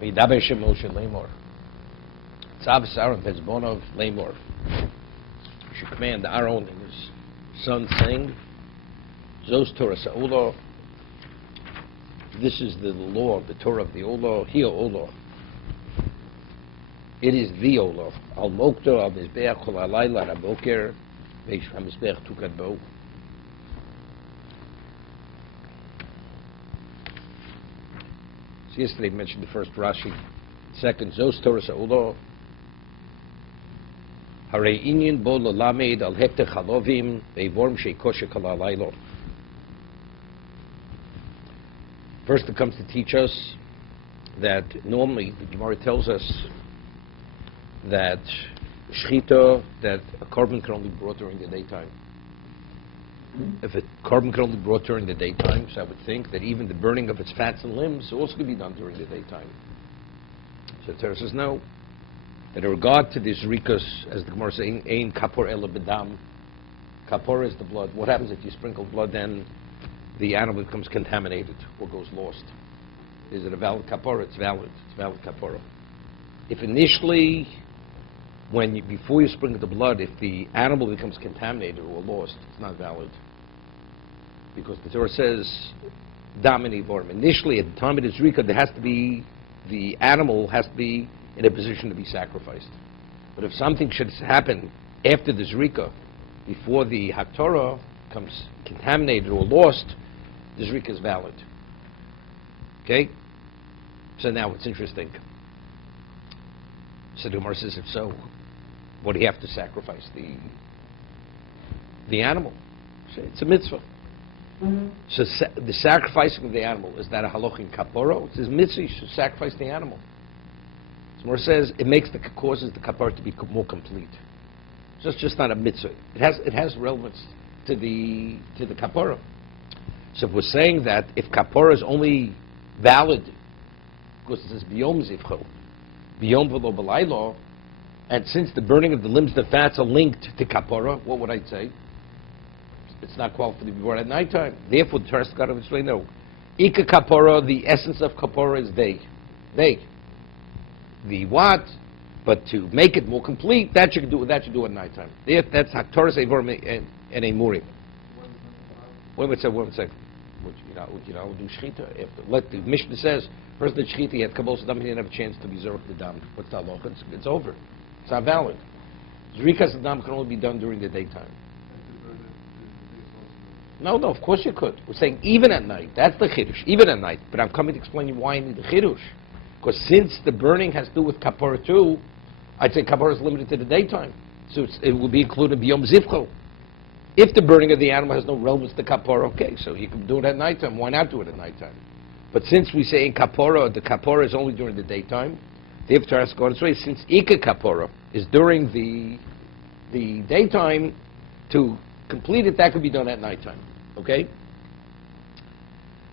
V'yidaber Shem Moshe Lemor. Tzav Saron Pezbonov Lemor. You should command Aaron and his son, saying, Zos Torah Sa'ulah. This is the law, the Torah of the Olah, Hiya Olah. It is the Olah. Al Mokto, Al Mizbeach, Kol Alayla, Raboker, Veish HaMizbeach Tukad Bo. So yesterday I mentioned the first Rashi. Second, Zos Torah Sa'ulah. Harei Inyan Bo Lolamed, Al Heptech Halovim, Veivorm Sheikoshe Kol Alayla. First, it comes to teach us that normally the Gemara tells us that shechita, that a korban can only be brought during the daytime. If a korban can only be brought during the daytime, so I would think that even the burning of its fats and limbs also could be done during the daytime. So the Torah says no. That in regard to this rikas, as the Gemara says, ein kapor ela bedam. Kapor is the blood. What happens if you sprinkle blood, then the animal becomes contaminated or goes lost? Is it a valid kapora? It's valid. It's valid kapora. If initially, before you sprinkle the blood, if the animal becomes contaminated or lost, it's not valid. Because the Torah says, damini vorm. Initially, at the time of the zrika, the animal has to be in a position to be sacrificed. But if something should happen after the zrika, before the haktorah becomes contaminated or lost, the zrika is valid. Okay? So now it's interesting. So the Gemara says, if so, what do you have to sacrifice? The animal. So it's a mitzvah. Mm-hmm. So the sacrificing of the animal, is that a halachin kaporo? It says mitzvah, you should sacrifice the animal. So Gemara says it causes the kapara to be more complete. So it's just not a mitzvah. It has relevance to the kapara. So if we're saying that if kapara is only valid because it says biyom zivcho, biyom v'lo b'laylo, and since the burning of the limbs and the fats are linked to kapara, what would I say? It's not qualified to be brought at nighttime. Therefore, the Torah got to explain no. Ika kapara, the essence of kapara is day. The what? But to make it more complete, that you do at nighttime. That's Torah Seivor and a Murim. Wait a second. Do shechita after. Let the Mishnah says, first the shechita, he had kabbalah dam, he didn't have a chance to be zeruk the dam. What's the halacha? It's over. It's not valid. Zrikas dam can only be done during the daytime. No, of course you could. We're saying even at night. That's the chidush. Even at night. But I'm coming to explain you why I need the chidush. Because since the burning has to do with kapara too, I'd say kapara is limited to the daytime. So it will be included biyom zivcho. If the burning of the animal has no relevance to kapara, okay, so you can do it at nighttime. Why not do it at nighttime? But since we say in kapara, the kapara is only during the daytime, the Torah has gone its way. Since ika kapara is during the daytime, to complete it, that could be done at nighttime. Okay?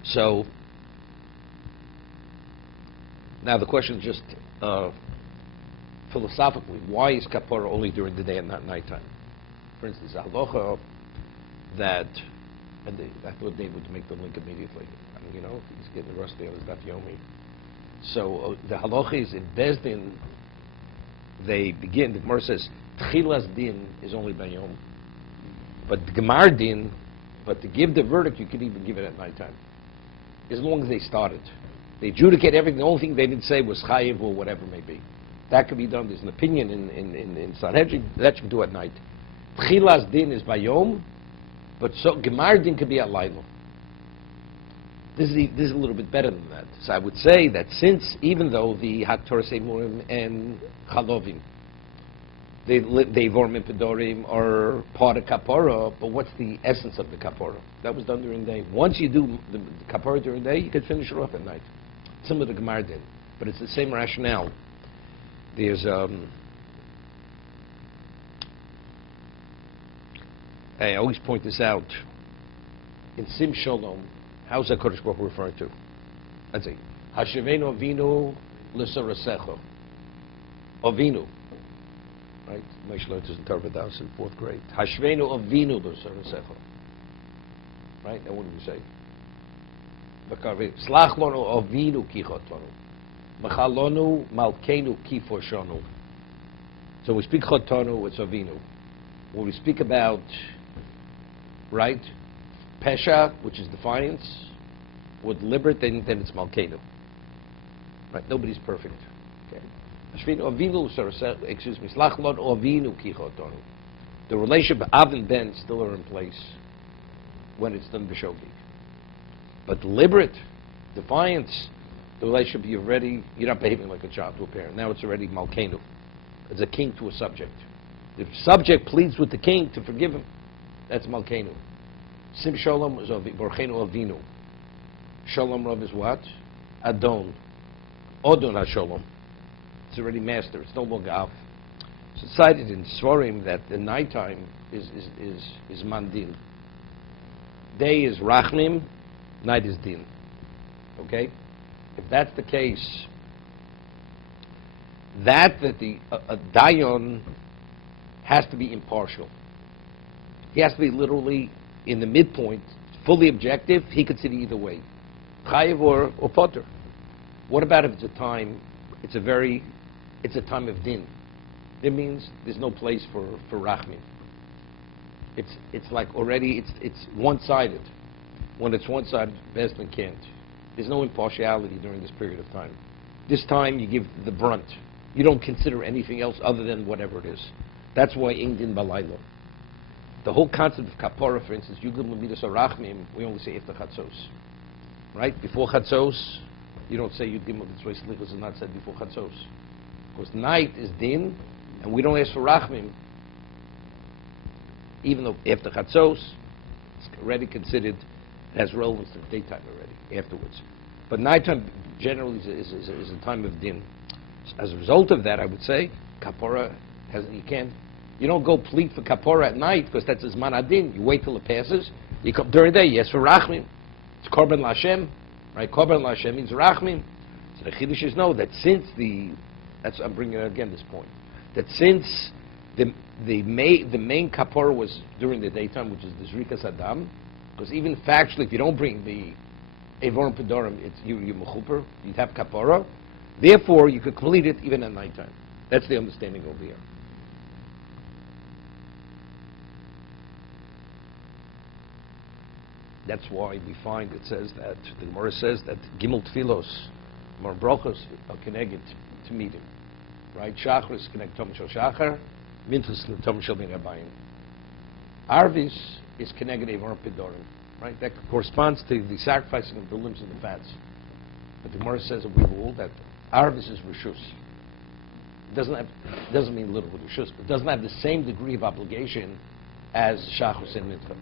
So, now the question is just philosophically, why is kapara only during the day and not nighttime? For instance, halacha that, and I thought Dave would make the link immediately. I mean, he's getting rusty on his daf yomi. So the halacha is in Bezdin, they begin, the Gemara says, Tchilas din is only bayom. But the Gemar din, but to give the verdict, you could even give it at nighttime. As long as they started. They adjudicate everything. The only thing they didn't say was chayiv or whatever it may be. That could be done. There's an opinion in Sanhedrin that you can do at night. Tchilas din is bayom, but so Gemar din could be at layla. This is a little bit better than that. So I would say that since, even though the Torah Seimurim and Chalovim, they vorm pedorim are part of kapara, but what's the essence of the kapara? That was done during the day. Once you do the kapara during the day, you could finish it off at night. Similar to Gemar din, but it's the same rationale. There's I always point this out. In Sim Shalom, how's that Kodesh Baruch Hu referring to? Let's see. Hashivenu avinu l'sarasecho. Avinu. Right? Moshe learned his Torah Daos in 4th grade. Hashivenu avinu l'sarasecho. Right? Now what do we say? Slach lanu avinu kichot lanu. Machalonu malkenu kifoshonu. So when we speak chotonu, it's avinu. When we speak about, right, pesha, which is defiance, with liberate, then it's malkenu. Right, nobody's perfect. Okay. Slach lot avinu ki chotonu. The relationship of Av and Ben still are in place when it's done b'shogig. But deliberate, defiance, the relationship you're not behaving like a child to a parent. Now it's already malkenu. It's a king to a subject. If the subject pleads with the king to forgive him, that's malkenu. Sim shalom is borchenu avinu. Shalom rav is what? Adon. Odon ha-shalom. It's already master. It's no longer Av. So it's cited in Svarim that the nighttime is mandin. Day is rachmim, night is din. Okay? If that's the case, that the dayan has to be impartial. He has to be literally in the midpoint, fully objective. He could sit either way, chayiv or potter. What about if it's a time? It's a time of din. It means there's no place for rachmim. It's like already it's one-sided. When it's one-sided, Besdin can't. There's no impartiality during this period of time. This time you give the brunt. You don't consider anything else other than whatever it is. That's why Ein Din Balaylo. The whole concept of kapara, for instance, Yugim Lamidas Arachmim, we only say after Chatzos. Right? Before Chatzos, you don't say Yugim Lamidas Slichos is not said before Chatzos. Because night is Din, and we don't ask for Rachmim, even though after Chatzos, it's already considered, it has relevance to the daytime already, afterwards. But nighttime generally is a time of Din. As a result of that, I would say, Kapora, you don't go plead for Kapora at night, because that's Zman Adin. You wait till it passes, you come during the day, yes, for Rachmim. It's Korban Lashem, right? Korban Lashem means Rachmim. So the Chiddush is that since I'm bringing again this point, that since the main kapara was during the daytime, which is the Zrikas Adam, because even factually, if you don't bring the Evorim Pedorim, it's you mechuper, you'd have kapara. Therefore, you could complete it even at nighttime. That's the understanding over here. That's why we find the Gemara says that Gimel Tfilos, Mar Brochos are connected to meeting. Right? Shachar is connected to Tom Shal Shachar, Mintus to Tom Shal Bin Rabbayim. Arvis is connected to Evorim Pedorim. Right? That corresponds to the sacrificing of the limbs and the fats. But the Gemara says that we rule that Arvis is Rishus. It doesn't mean literal Rishus, but it doesn't have the same degree of obligation as Shachus and Mitzvah.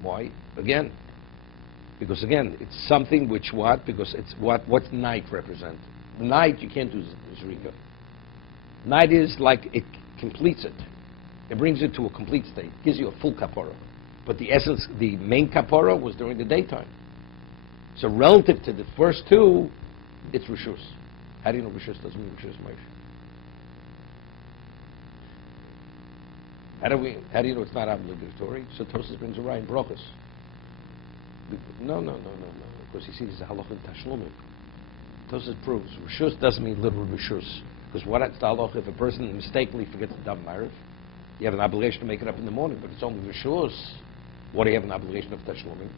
Why? Because it's something which what? Because it's what's night represent? Night you can't do Zrika. Night is like it completes it. It brings it to a complete state. Gives you a full kapara. But the essence, the main kapara was during the daytime. So relative to the first two, it's Rishus. How do you know Rishus doesn't mean Rishus Moshe? How do you know it's not obligatory? So Tosas brings a right in Brochus. No. Because he sees the halacha in Tashlumim. Tosas proves Rishus doesn't mean literal Rishus. Because what's the halacha if a person mistakenly forgets the Dav Ma'ariv? You have an obligation to make it up in the morning, but it's only Rishus. What do you have an obligation of Tashlumim?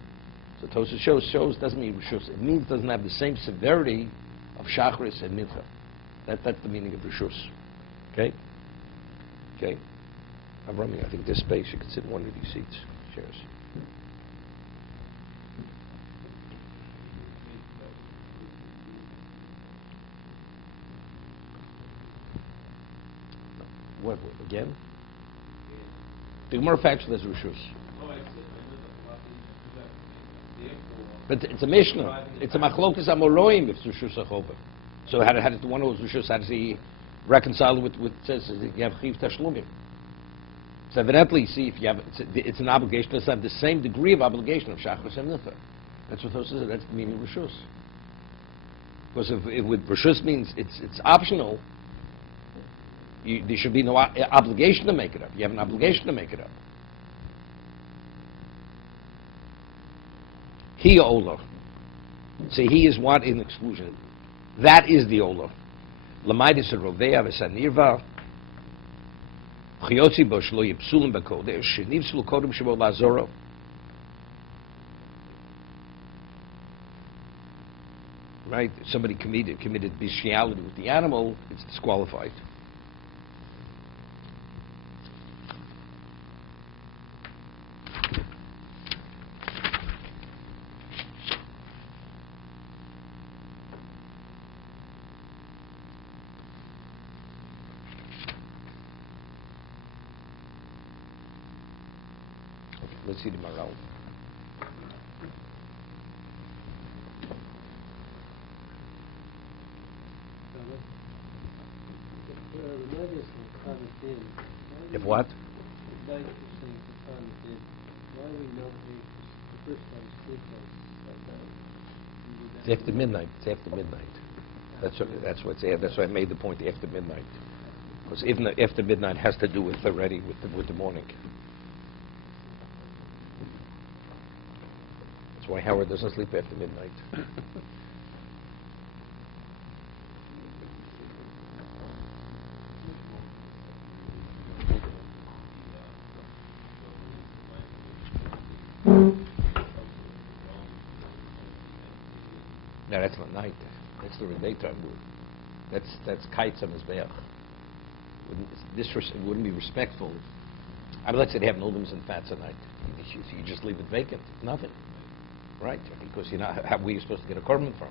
So Tosas shows doesn't mean Rishus. It means it doesn't have the same severity of Shachris and Mincha. That's the meaning of Rishus. Okay? I'm running, I think, this space. You can sit in one of these seats, chairs. What again? The Gemara factual is Rishus. But it's a Mishnah. It's a Machlokas Amoroim if it's Rishus Achoba. So how did the one who was Rishus, how does he reconcile with it says you have Chiv Tashlumim? So evidently, you see, if you have, it's an obligation to have the same degree of obligation of Shachar and Nifa. That's what Tosas says. That's the meaning of Rishus. Because if with Rishus means it's optional, there should be no obligation to make it up. You have an obligation to make it up. He Ola. See, he is what in exclusion. That is the Ola. L'maydis rovea v'sanirva chiyotzi bo shlo yipsulim b'kodesh shenivsulu kodem shebo lazoro. Right? Somebody committed bestiality with the animal, it's disqualified. Let's see the morale. If what? It's after midnight. It's after midnight. That's why I made the point after midnight. Because even after midnight has to do with already with the morning. That's why Howard doesn't sleep after midnight. No, that's not night. That's during daytime. That's kites on his back. It wouldn't be respectful. I mean, let's say they have no limbs and fats at night. You just leave it vacant. Nothing. Right? Because you know how were you supposed to get a korban from?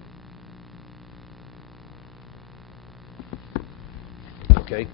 Okay?